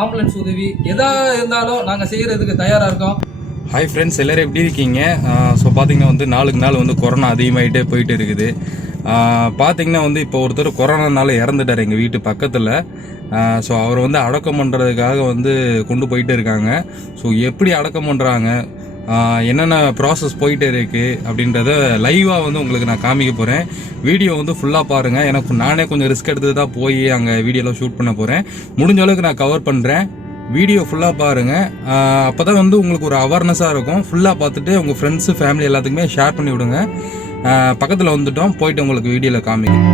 Ambulance உதவி எதாக இருந்தாலும் நாங்கள் செய்கிறதுக்கு தயாராக இருக்கோம். ஹாய் ஃப்ரெண்ட்ஸ், எல்லோரும் எப்படி இருக்கீங்க? ஸோ பார்த்தீங்கன்னா வந்து நாளுக்கு நாள் வந்து கொரோனா அதிகமாகிட்டே போயிட்டு இருக்குது. பார்த்தீங்கன்னா வந்து இப்போ ஒருத்தர் கொரோனானால இறந்துட்டார் எங்கள் வீட்டு பக்கத்தில். ஸோ அவர் வந்து அடக்கம் பண்ணுறதுக்காக வந்து கொண்டு போயிட்டு இருக்காங்க. ஸோ எப்படி அடக்கம் பண்ணுறாங்க, என்னென்ன ப்ராசஸ் போயிட்டே இருக்குது அப்படின்றத லைவாக வந்து உங்களுக்கு நான் காமிக்க போகிறேன். வீடியோ வந்து ஃபுல்லாக பாருங்கள். எனக்கு நானே கொஞ்சம் ரிஸ்க் எடுத்து தான் போய் அங்கே வீடியோலாம் ஷூட் பண்ண போகிறேன். முடிஞ்ச அளவுக்கு நான் கவர் பண்ணுறேன். வீடியோ ஃபுல்லாக பாருங்கள். அப்போ தான் வந்து உங்களுக்கு ஒரு அவேர்னஸாக இருக்கும். ஃபுல்லாக பார்த்துட்டு உங்கள் ஃப்ரெண்ட்ஸு ஃபேமிலி எல்லாத்துக்குமே ஷேர் பண்ணி விடுங்க. பக்கத்தில் வந்துட்டோம், போயிட்டு உங்களுக்கு வீடியோவில் காமிக்கிறேன்.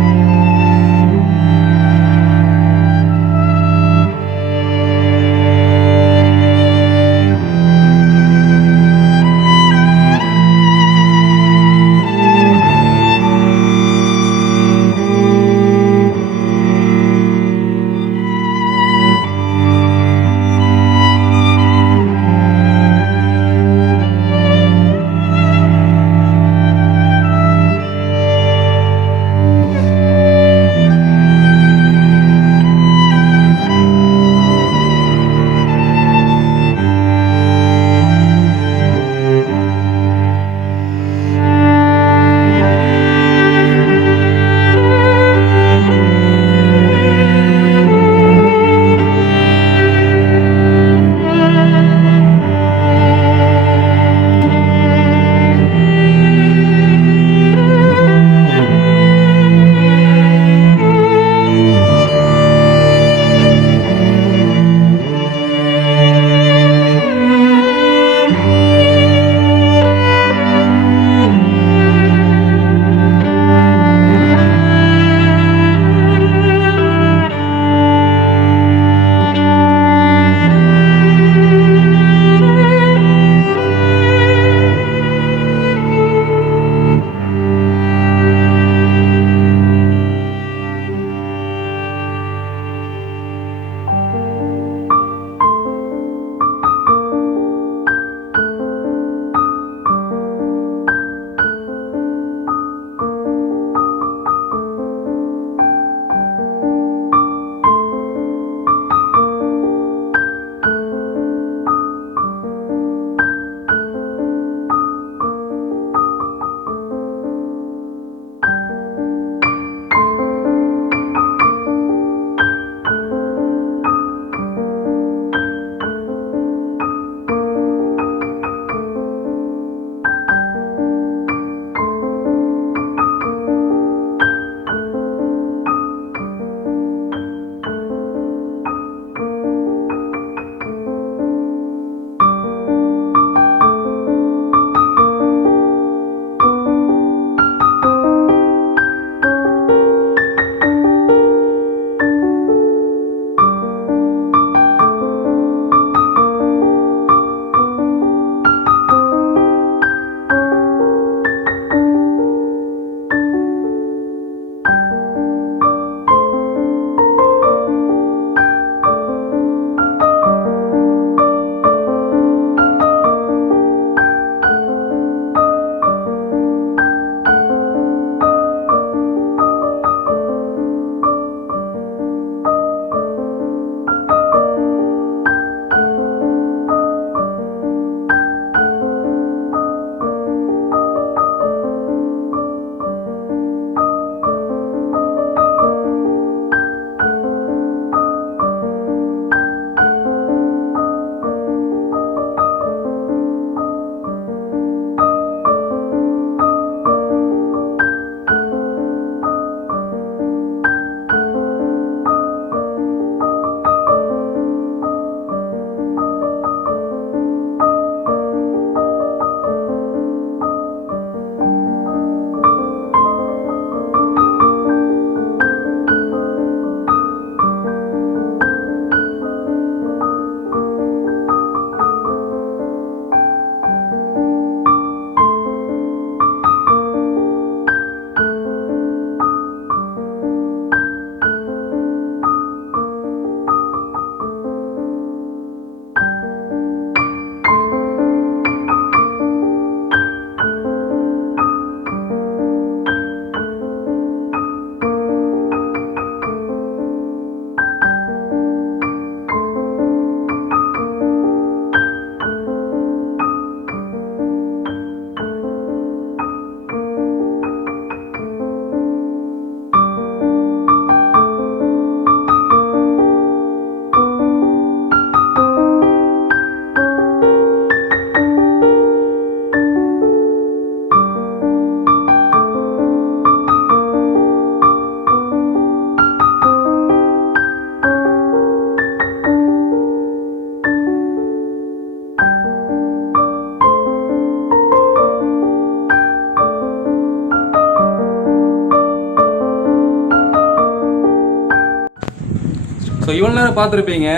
ஸோ இவ்வளோ நேரம் பார்த்துருப்பீங்க,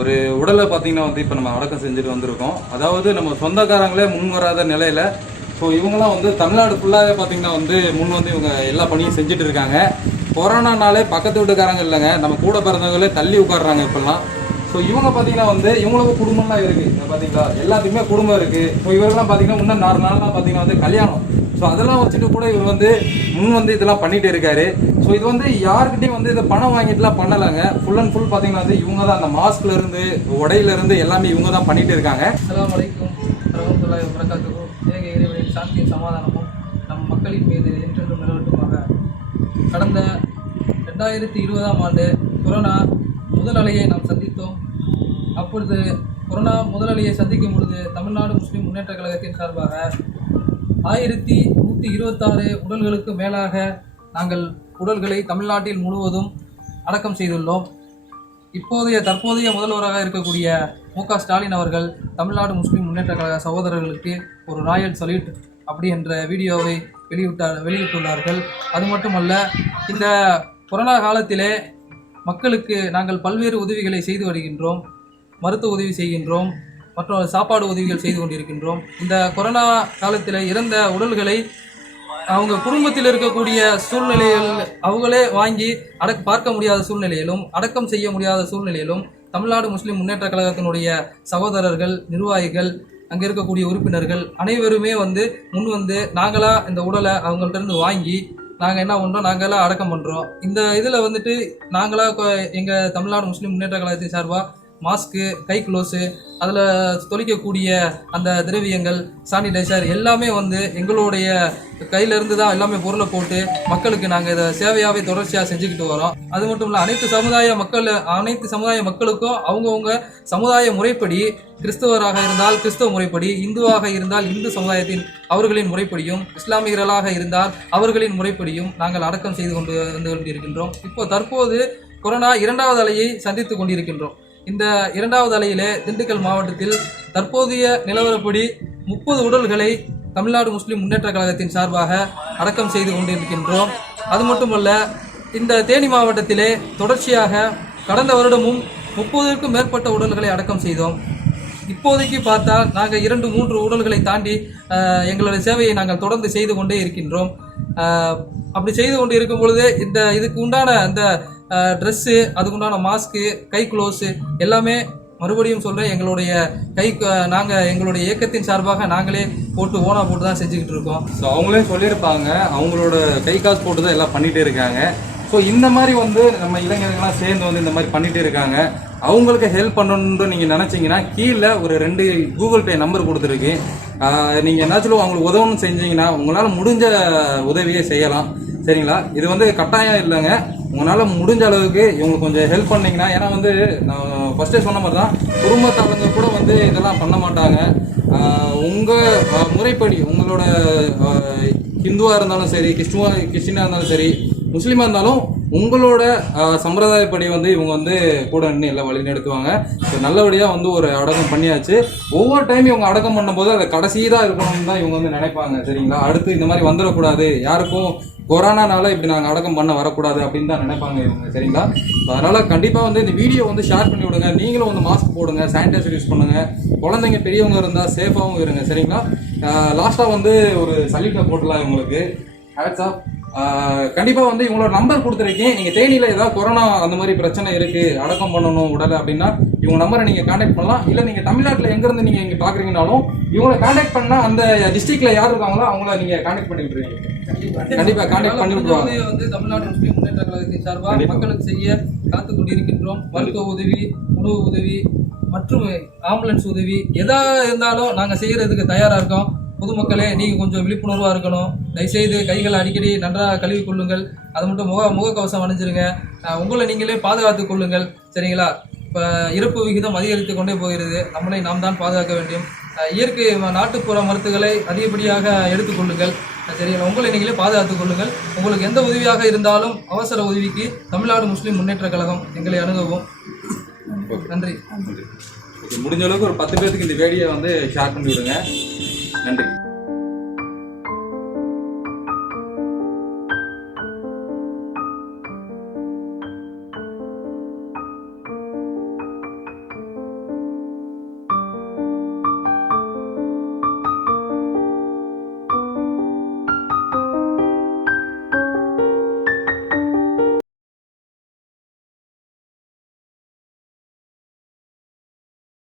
ஒரு உடலை பார்த்தீங்கன்னா வந்து இப்போ நம்ம அடக்கம் செஞ்சுட்டு வந்திருக்கோம். அதாவது நம்ம சொந்தக்காரங்களே முன் வராத நிலையில் ஸோ இவங்கெல்லாம் வந்து தமிழ்நாடு ஃபுல்லாகவே பார்த்தீங்கன்னா வந்து முன் வந்து இவங்க எல்லா பணியும் செஞ்சுட்டு இருக்காங்க. கொரோனானாலே பக்கத்து வீட்டுக்காரங்க இல்லைங்க, நம்ம கூட பிறந்தவங்களே தள்ளி உட்காடுறாங்க இப்போல்லாம். ஸோ இவங்க பார்த்தீங்கன்னா வந்து இவங்களுக்கும் குடும்பம்லாம் இருக்குது பார்த்தீங்களா, எல்லாத்துக்குமே குடும்பம் இருக்குது. ஸோ இவரெல்லாம் பார்த்தீங்கன்னா இன்னும் 4 நாள்லாம் பார்த்தீங்கன்னா வந்து கல்யாணம். ஸோ அதெல்லாம் வச்சுட்டு கூட இவர் வந்து முன் வந்து இதெல்லாம் பண்ணிட்டு இருக்காரு. ஸோ இது வந்து யாருக்கிட்டையும் வந்து இதை பணம் வாங்கிட்டுலாம் பண்ணலைங்க. ஃபுல் அண்ட் ஃபுல் பார்த்தீங்கன்னா வந்து இவங்க தான் அந்த மாஸ்க்ல இருந்து உடையில இருந்து எல்லாமே இவங்க தான் பண்ணிட்டு இருக்காங்க. அஸ்ஸலாமு அலைக்கும் வரஹ்மத்துல்லாஹி வபரகாத்துஹு. ஏக இறைவனின் சாந்தியும் சமாதானமும் நம் மக்களின் மீது என்றென்றும் நிலவட்டுமாக. கடந்த 2020ஆம் ஆண்டு கொரோனா முதல் அலையை நாம் சந்தித்தோம். அப்பொழுது கொரோனா முதல் அலையை சந்திக்கும் பொழுது தமிழ்நாடு முஸ்லிம் முன்னேற்ற கழகத்தின் சார்பாக 1126 உடல்களுக்கு மேலாக நாங்கள் உடல்களை தமிழ்நாட்டில் முழுவதும் அடக்கம் செய்துள்ளோம். தற்போதைய முதல்வராக இருக்கக்கூடிய மு.க. ஸ்டாலின் அவர்கள் தமிழ்நாடு முஸ்லிம் முன்னேற்ற கழக சகோதரர்களுக்கு ஒரு ராயல் சல்யூட் அப்படி என்ற வீடியோவை வெளியிட்டுள்ளார்கள். அது மட்டுமல்ல, இந்த கொரோனா காலத்திலே மக்களுக்கு நாங்கள் பல்வேறு உதவிகளை செய்து வருகின்றோம். மருத்துவ உதவி செய்கின்றோம், மற்றும் சாப்பாடு உதவிகள் செய்து கொண்டிருக்கின்றோம். இந்த கொரோனா காலத்தில் இறந்த உடல்களை அவங்க குடும்பத்தில் இருக்கக்கூடிய சூழ்நிலைகள் அவங்களே வாங்கி பார்க்க முடியாத சூழ்நிலையிலும் அடக்கம் செய்ய முடியாத சூழ்நிலையிலும் தமிழ்நாடு முஸ்லிம் முன்னேற்ற கழகத்தினுடைய சகோதரர்கள், நிர்வாகிகள், அங்கே இருக்கக்கூடிய உறுப்பினர்கள் அனைவருமே முன் வந்து நாங்களாக இந்த உடலை அவங்கள்ட்ட இருந்து வாங்கி நாங்கள் என்ன பண்ணுறோம், நாங்களாம் அடக்கம் பண்ணுறோம். இந்த இதில் நாங்களாக எங்கள் தமிழ்நாடு முஸ்லிம் முன்னேற்ற கழகத்தின் சார்பாக மாஸ்க்கு, கை க்ளோஸு, அதில் தொளிக்கக்கூடிய அந்த திரவியங்கள், சானிடைசர் எல்லாமே எங்களுடைய கையிலேருந்து தான் எல்லாமே பொருளை போட்டு மக்களுக்கு நாங்கள் இதை சேவையாகவே தொடர்ச்சியாக செஞ்சுக்கிட்டு வரோம். அது மட்டும் இல்லை, அனைத்து சமுதாய மக்களுக்கும் அவங்கவுங்க சமுதாய முறைப்படி, கிறிஸ்தவராக இருந்தால் கிறிஸ்தவ முறைப்படி, இந்துவாக இருந்தால் இந்து சமுதாயத்தின் அவர்களின் முறைப்படியும், இஸ்லாமியர்களாக இருந்தால் அவர்களின் முறைப்படியும் நாங்கள் அடக்கம் செய்து கொண்டிருக்கின்றோம். இப்போ தற்போது கொரோனா 2வது அலையை சந்தித்து கொண்டிருக்கின்றோம். இந்த 2வது அலையிலே திண்டுக்கல் மாவட்டத்தில் தற்போதைய நிலவரப்படி 30 உடல்களை தமிழ்நாடு முஸ்லிம் முன்னேற்ற கழகத்தின் சார்பாக அடக்கம் செய்து கொண்டிருக்கின்றோம். அது மட்டுமல்ல, இந்த தேனி மாவட்டத்திலே தொடர்ச்சியாக கடந்த வருடமும் 30க்கும் மேற்பட்ட உடல்களை அடக்கம் செய்தோம். இப்போதைக்கு பார்த்தா நாங்கள் 2-3 உடல்களை தாண்டி எங்களுடைய சேவையை நாங்கள் தொடர்ந்து செய்து கொண்டே இருக்கின்றோம். அப்படி செய்து கொண்டு இருக்கும் பொழுது இதுக்கு உண்டான அந்த ட்ரெஸ்ஸு, அதுக்குண்டான மாஸ்க்கு, கை க்ளோஸு எல்லாமே மறுபடியும் சொல்கிறேன், நாங்கள் எங்களுடைய இயக்கத்தின் சார்பாக நாங்களே ஓனாக போட்டு தான் செஞ்சுக்கிட்டு இருக்கோம். ஸோ அவங்களே சொல்லியிருப்பாங்க, அவங்களோட கை காசு போட்டு தான் எல்லாம் பண்ணிகிட்டே இருக்காங்க. ஸோ இந்த மாதிரி நம்ம இளைஞர்கள்லாம் சேர்ந்து இந்த மாதிரி பண்ணிகிட்டே இருக்காங்க. அவங்களுக்கு ஹெல்ப் பண்ணணுன்னு நீங்கள் நினச்சிங்கன்னா கீழே ஒரு 2 கூகுள் பே நம்பர் கொடுத்துருக்கு. நீங்கள் என்னாச்சும் அவங்களுக்கு உதவணும்னு செஞ்சீங்கன்னா உங்களால் முடிஞ்ச உதவியே செய்யலாம். சரிங்களா? இது கட்டாயம் இல்லைங்க. உங்களால் முடிஞ்ச அளவுக்கு இவங்களுக்கு கொஞ்சம் ஹெல்ப் பண்ணிங்கன்னா, ஏன்னா நான் ஃபஸ்ட்டே சொன்ன மாதிரி தான், குடும்பத்தாளங்க கூட இதெல்லாம் பண்ண மாட்டாங்க. உங்கள் முறைப்படி, உங்களோட ஹிந்துவாக இருந்தாலும் சரி, கிறிஸ்டினாக இருந்தாலும் சரி, முஸ்லீமாக இருந்தாலும் உங்களோட சம்பிரதாயப்படி இவங்க கூட நின்று எல்லாம் வழி நடத்துவாங்க. நல்லபடியாக ஒரு அடக்கம் பண்ணியாச்சு. ஒவ்வொரு டைம் இவங்க அடக்கம் பண்ணும்போது அதை கடைசியாக இருக்கணும்னு தான் இவங்க நினைப்பாங்க. சரிங்களா? அடுத்து இந்த மாதிரி வந்துடக்கூடாது, யாருக்கும் கொரோனானால இப்படி நாங்கள் அடக்கம் பண்ண வரக்கூடாது அப்படின்னு தான் நினைப்பாங்க இவங்க. சரிங்களா? அதனால் கண்டிப்பாக இந்த வீடியோ ஷேர் பண்ணி விடுங்க. நீங்களும் மாஸ்க் போடுங்க, சானிடைசர் யூஸ் பண்ணுங்கள். குழந்தைங்க பெரியவங்க இருந்தால் சேஃபாகவும் இருங்க. சரிங்களா? லாஸ்ட்டாக ஒரு சல்யூட்டை போட்டலாம் இவங்களுக்கு. Hats off. கண்டிப்பாக இவங்களோட நம்பர் கொடுத்துருக்கேன். நீங்கள் தேனியில் ஏதாவது கொரோனா அந்த மாதிரி பிரச்சனை இருக்குது, அடக்கம் பண்ணணும் உடலை அப்படின்னா இவங்க நம்பரை நீங்கள் கான்டாக்ட் பண்ணலாம். இல்லை நீங்கள் தமிழ்நாட்டில் எங்கேருந்து நீங்கள் இங்கே பார்க்குறீங்கனாலும் இவங்களை கான்டாக்ட் பண்ணால் அந்த டிஸ்ட்ரிக்டில் யார் இருக்காங்களோ அவங்கள நீங்கள் கான்டாக்ட் பண்ணிவிட்டுருவீங்க. கண்டிப்பாக கான்டாக்ட் பண்ணிவிடுவாங்க. தமிழ்நாடு முஸ்லிம் முன்னேற்ற கழகத்தின் சார்பாக மக்களுக்கு செய்ய காத்து கொண்டிருக்கின்றோம். மருத்துவ உதவி, உணவு உதவி மற்றும் ஆம்புலன்ஸ் உதவி எதாக இருந்தாலும் நாங்கள் செய்கிறதுக்கு தயாராக இருக்கோம். பொதுமக்களே, நீங்கள் கொஞ்சம் விழிப்புணர்வாக இருக்கணும். தயவுசெய்து கைகளை அடிக்கடி நன்றாக கழுவி கொள்ளுங்கள். அது மட்டும் முகக்கவசம் அணிஞ்சிருங்க. உங்களை நீங்களே பாதுகாத்துக் கொள்ளுங்கள். சரிங்களா? இப்போ இறப்பு விகிதம் அதிகரித்து கொண்டே போகிறது. நம்மளை நாம் தான் பாதுகாக்க வேண்டும். இயற்கை நாட்டுப்புற மருத்துவங்களை அதிகப்படியாக எடுத்துக்கொள்ளுங்கள். சரிங்களா? உங்களை நீங்களே பாதுகாத்துக் கொள்ளுங்கள். உங்களுக்கு எந்த உதவியாக இருந்தாலும் அவசர உதவிக்கு தமிழ்நாடு முஸ்லிம் முன்னேற்ற கழகம் எங்களை அணுகவும். நன்றி. முடிஞ்ச அளவுக்கு ஒரு 10 பேருக்கு இந்த வீடியோ ஷேர் பண்ணி விடுங்க. நன்றி.